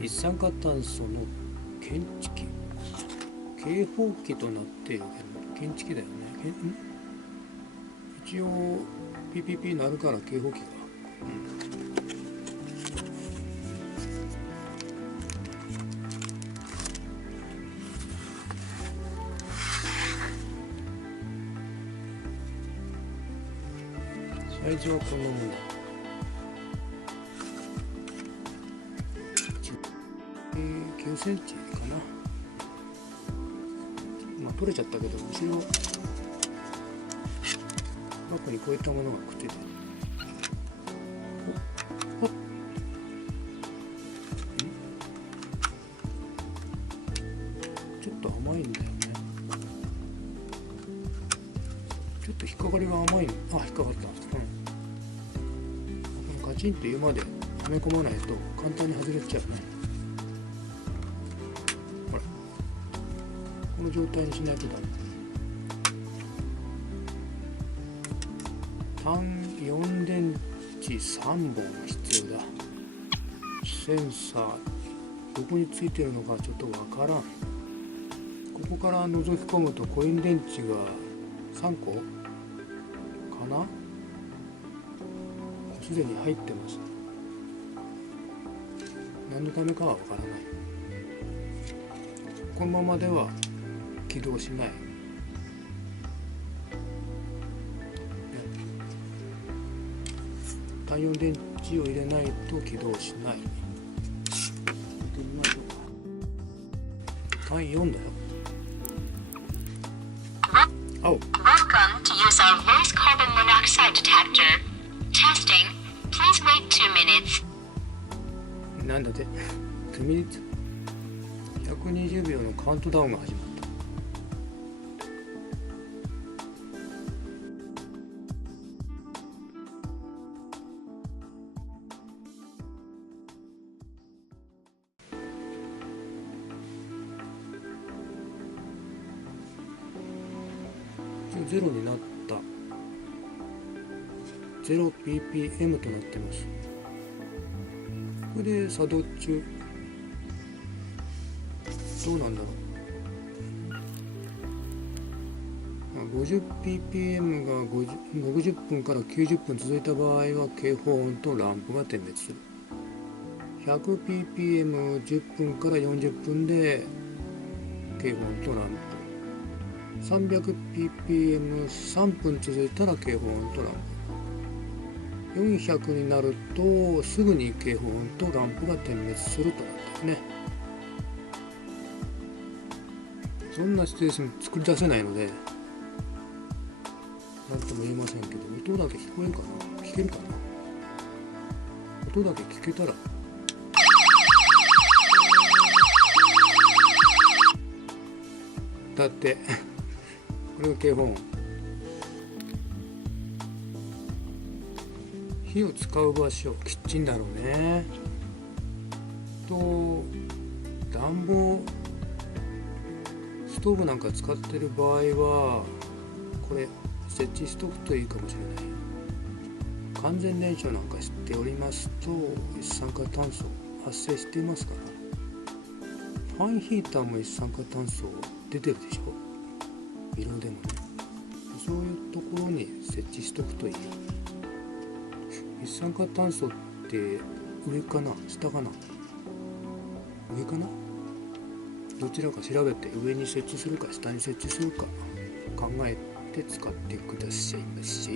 一酸化炭素の検知器、警報器となっているけど検知器だよね。一応 PPP なるから警報器か。サイズはこんなもんだ。9センチかな。まあ取れちゃったけど、後ろバッグにこういったものがくっついてる。ちょっと甘いんだよね。ちょっと引っかかりが甘いの。あ、引っかかった。カチンというまではめ込まないと簡単に外れちゃうね。ほら、この状態にしないとダメ。単4電池3本が必要だ。センサーどこについてるのかちょっとわからん。ここから覗き込むとコイン電池が3個かな。すでに入ってます。何のためかはわからない。このままでは起動しない。単4電池を入れないと起動しない。見てみましょうか。単4だよ。青。Welcome to use our voice carbon monoxide detector. Testing. Please wait 2 minutes. なんだって2 minutes。120秒のカウントダウンが始まった。ゼロになった。0ppm となってます。これで作動中。どうなんだろう。50ppm が60分から90分続いた場合は警報音とランプが点滅する。100ppm10 分から40分で警報音とランプ。300ppm3 分続いたら警報音とランプ。400になるとすぐに警報音とランプが点滅するとなってるね。そんなシチュエーション作り出せないので何とも言えませんけど、音だけ聞こえるかな、聞けるかな。音だけ聞けたらだってこれが警報音。火を使う場所キッチンだろうね。と暖房ストーブなんか使ってる場合はこれ設置しとくといいかもしれない。完全燃焼なんかしておりますと一酸化炭素発生していますから。ファンヒーターも一酸化炭素出てるでしょ、色でもね。そういうところに設置しとくといい。一酸化炭素って上かな下かな。上かな。どちらか調べて上に設置するか下に設置するか考えて使ってくださいませ。